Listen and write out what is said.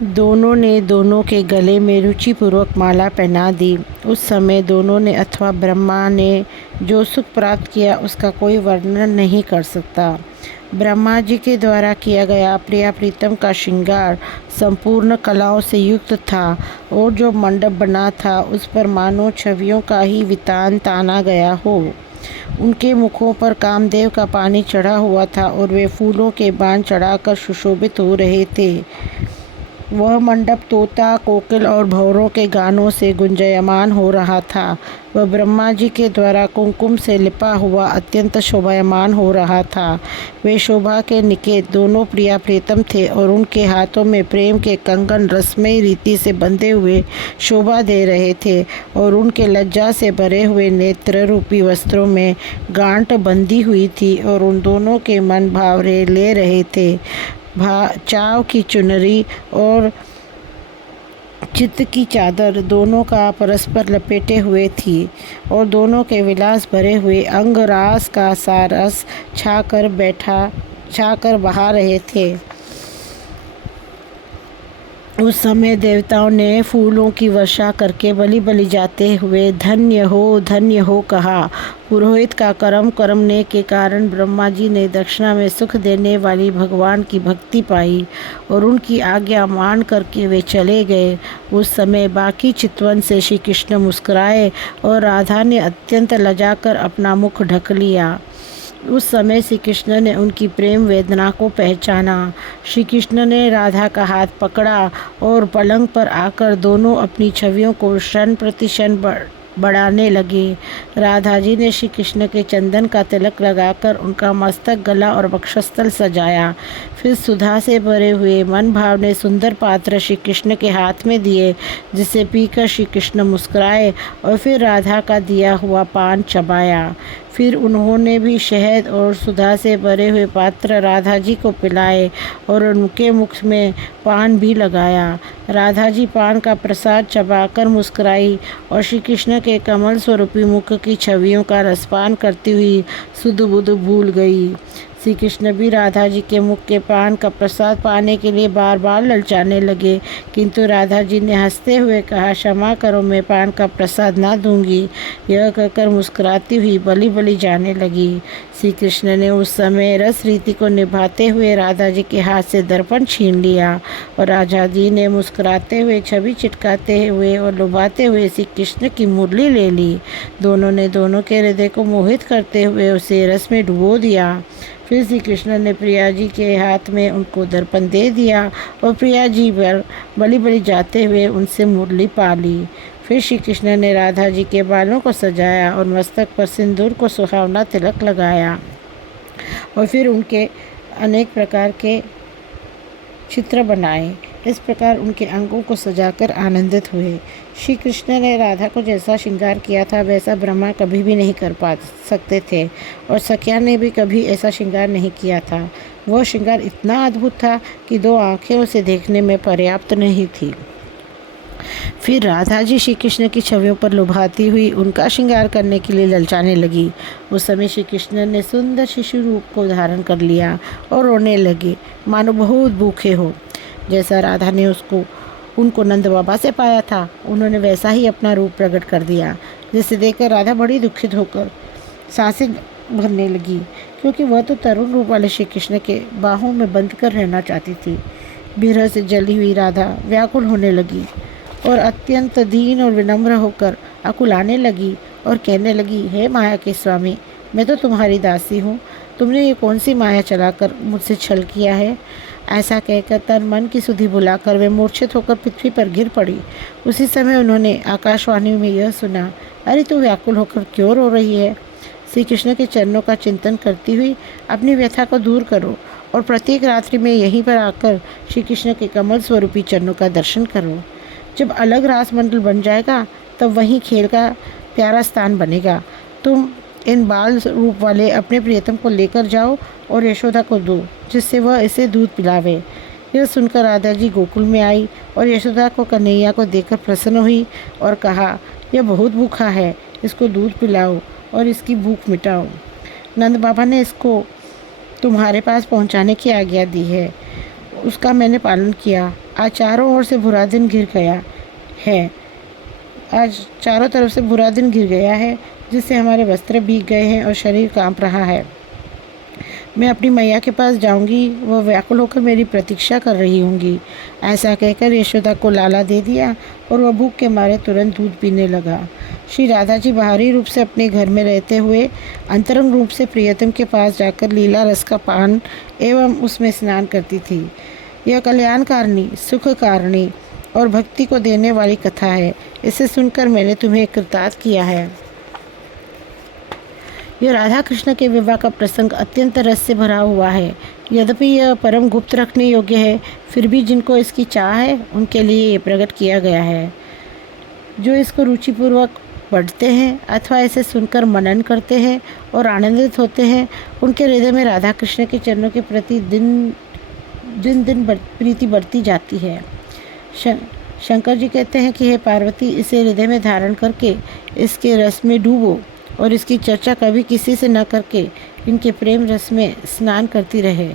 दोनों ने दोनों के गले में रुचिपूर्वक माला पहना दी। उस समय दोनों ने अथवा ब्रह्मा ने जो सुख प्राप्त किया उसका कोई वर्णन नहीं कर सकता। ब्रह्मा जी के द्वारा किया गया प्रिया प्रीतम का श्रृंगार संपूर्ण कलाओं से युक्त था और जो मंडप बना था उस पर मानो छवियों का ही वितान ताना गया हो। उनके मुखों पर कामदेव का पानी चढ़ा हुआ था और वे फूलों के बाण चढ़ाकर सुशोभित हो रहे थे। वह मंडप तोता, कोकिल और भंवरों के गानों से गुंजायमान हो रहा था। वह ब्रह्मा जी के द्वारा कुमकुम से लिपा हुआ अत्यंत शोभायमान हो रहा था। वे शोभा के निकेत दोनों प्रिया प्रीतम थे और उनके हाथों में प्रेम के कंगन रसमयी रीति से बंधे हुए शोभा दे रहे थे और उनके लज्जा से भरे हुए नेत्र रूपी वस्त्रों में गांठ बंधी हुई थी और उन दोनों के मन भावरे ले रहे थे। चाव की चुनरी और चित्त की चादर दोनों का परस्पर लपेटे हुए थी और दोनों के विलास भरे हुए अंग रास का सारस छाकर बहा रहे थे। उस समय देवताओं ने फूलों की वर्षा करके बलि बलि जाते हुए धन्य हो कहा। पुरोहित का कर्म करने के कारण ब्रह्मा जी ने दक्षिणा में सुख देने वाली भगवान की भक्ति पाई और उनकी आज्ञा मान करके वे चले गए। उस समय बाकी चितवन से श्री कृष्ण मुस्कुराए और राधा ने अत्यंत लजाकर अपना मुख ढक लिया। उस समय श्री कृष्ण ने उनकी प्रेम वेदना को पहचाना। श्री कृष्ण ने राधा का हाथ पकड़ा और पलंग पर आकर दोनों अपनी छवियों को क्षण प्रति क्षण बढ़ाने लगे। राधा जी ने श्री कृष्ण के चंदन का तिलक लगाकर उनका मस्तक, गला और वक्षस्थल सजाया। फिर सुधा से भरे हुए मन भावने सुंदर पात्र श्री कृष्ण के हाथ में दिए, जिसे पीकर श्री कृष्ण मुस्कुराए और फिर राधा का दिया हुआ पान चबाया। फिर उन्होंने भी शहद और सुधा से भरे हुए पात्र राधा जी को पिलाए और उनके मुख में पान भी लगाया। राधा जी पान का प्रसाद चबाकर मुस्कुराई और श्री कृष्ण के कमल स्वरूपी मुख की छवियों का रसपान करती हुई सुध बुध भूल गई। श्री कृष्ण भी राधा जी के मुख के पान का प्रसाद पाने के लिए बार बार ललचाने लगे, किंतु राधा जी ने हंसते हुए कहा, क्षमा करो, मैं पान का प्रसाद ना दूंगी। यह कहकर मुस्कुराती हुई बलि बलि जाने लगी। श्री कृष्ण ने उस समय रस रीति को निभाते हुए राधा जी के हाथ से दर्पण छीन लिया और राधा जी ने मुस्कुराते हुए छवि चिटकाते हुए और लुभाते हुए श्री कृष्ण की मुरली ले ली। दोनों ने दोनों के हृदय को मोहित करते हुए उसे रस में डुबो दिया। फिर श्री कृष्ण ने प्रिया जी के हाथ में उनको दर्पण दे दिया और प्रिया जी पर बलि बलि जाते हुए उनसे मुरली पा ली। फिर श्री कृष्ण ने राधा जी के बालों को सजाया और मस्तक पर सिंदूर को सुहावना तिलक लगाया और फिर उनके अनेक प्रकार के चित्र बनाए। इस प्रकार उनके अंगों को सजाकर आनंदित हुए। श्री कृष्ण ने राधा को जैसा श्रृंगार किया था वैसा ब्रह्मा कभी भी नहीं कर पा सकते थे और सखिया ने भी कभी ऐसा श्रृंगार नहीं किया था। वह श्रृंगार इतना अद्भुत था कि दो आंखें उसे देखने में पर्याप्त नहीं थी। फिर राधा जी श्री कृष्ण की छवियों पर लुभाती हुई उनका श्रृंगार करने के लिए ललचाने लगी। उस समय श्री कृष्ण ने सुंदर शिशु रूप को धारण कर लिया और रोने लगे, मानो बहुत भूखे हो। जैसा राधा ने उनको नंद बाबा से पाया था, उन्होंने वैसा ही अपना रूप प्रकट कर दिया, जिसे देखकर राधा बड़ी दुखित होकर सांसें भरने लगी, क्योंकि वह तो तरुण रूप वाले श्री कृष्ण के बाहों में बंद कर रहना चाहती थी। विरह से जली हुई राधा व्याकुल होने लगी और अत्यंत दीन और विनम्र होकर अकुलाने लगी और कहने लगी, हे माया के स्वामी, मैं तो तुम्हारी दासी हूँ, तुमने ये कौन सी माया चलाकर मुझसे छल किया है। ऐसा कहकर तन मन की सुधि भुलाकर वे मूर्छित होकर पृथ्वी पर गिर पड़ी। उसी समय उन्होंने आकाशवाणी में यह सुना, अरे तू व्याकुल होकर क्यों रो रही है। श्री कृष्ण के चरणों का चिंतन करती हुई अपनी व्यथा को दूर करो और प्रत्येक रात्रि में यहीं पर आकर श्री कृष्ण के कमल स्वरूपी चरणों का दर्शन करो। जब अलग रास मंडल बन जाएगा तब वहीं खेल का प्यारा स्थान बनेगा। तुम इन बाल रूप वाले अपने प्रियतम को लेकर जाओ और यशोदा को दो, जिससे वह इसे दूध पिलावे। यह सुनकर राधा जी गोकुल में आई और यशोदा को कन्हैया को देखकर प्रसन्न हुई और कहा, यह बहुत भूखा है, इसको दूध पिलाओ और इसकी भूख मिटाओ। नंद बाबा ने इसको तुम्हारे पास पहुंचाने की आज्ञा दी है, उसका मैंने पालन किया। आज चारों ओर से बुरा दिन घिर गया है। आज चारों तरफ से बुरा दिन घिर गया है, जिससे हमारे वस्त्र भीग गए हैं और शरीर कांप रहा है। मैं अपनी मैया के पास जाऊंगी, वह व्याकुल होकर मेरी प्रतीक्षा कर रही होंगी। ऐसा कहकर यशोदा को लाला दे दिया और वह भूख के मारे तुरंत दूध पीने लगा। श्री राधा जी बाहरी रूप से अपने घर में रहते हुए अंतरंग रूप से प्रियतम के पास जाकर लीला रस का पान एवं उसमें स्नान करती थी। यह कल्याणकारिणी, सुखकारिणी और भक्ति को देने वाली कथा है। इसे सुनकर मैंने तुम्हें कृतार्थ किया है। यह राधा कृष्ण के विवाह का प्रसंग अत्यंत रस से भरा हुआ है। यद्यपि यह परम गुप्त रखने योग्य है, फिर भी जिनको इसकी चाह है उनके लिए ये प्रकट किया गया है। जो इसको रुचिपूर्वक पढ़ते हैं अथवा इसे सुनकर मनन करते हैं और आनंदित होते हैं, उनके हृदय में राधा कृष्ण के चरणों के प्रति दिन दिन प्रीति बढ़ती जाती है। शंकर जी कहते हैं कि हे पार्वती, इसे हृदय में धारण करके इसके रस में डूबो और इसकी चर्चा कभी किसी से न करके इनके प्रेम रस में स्नान करती रहे।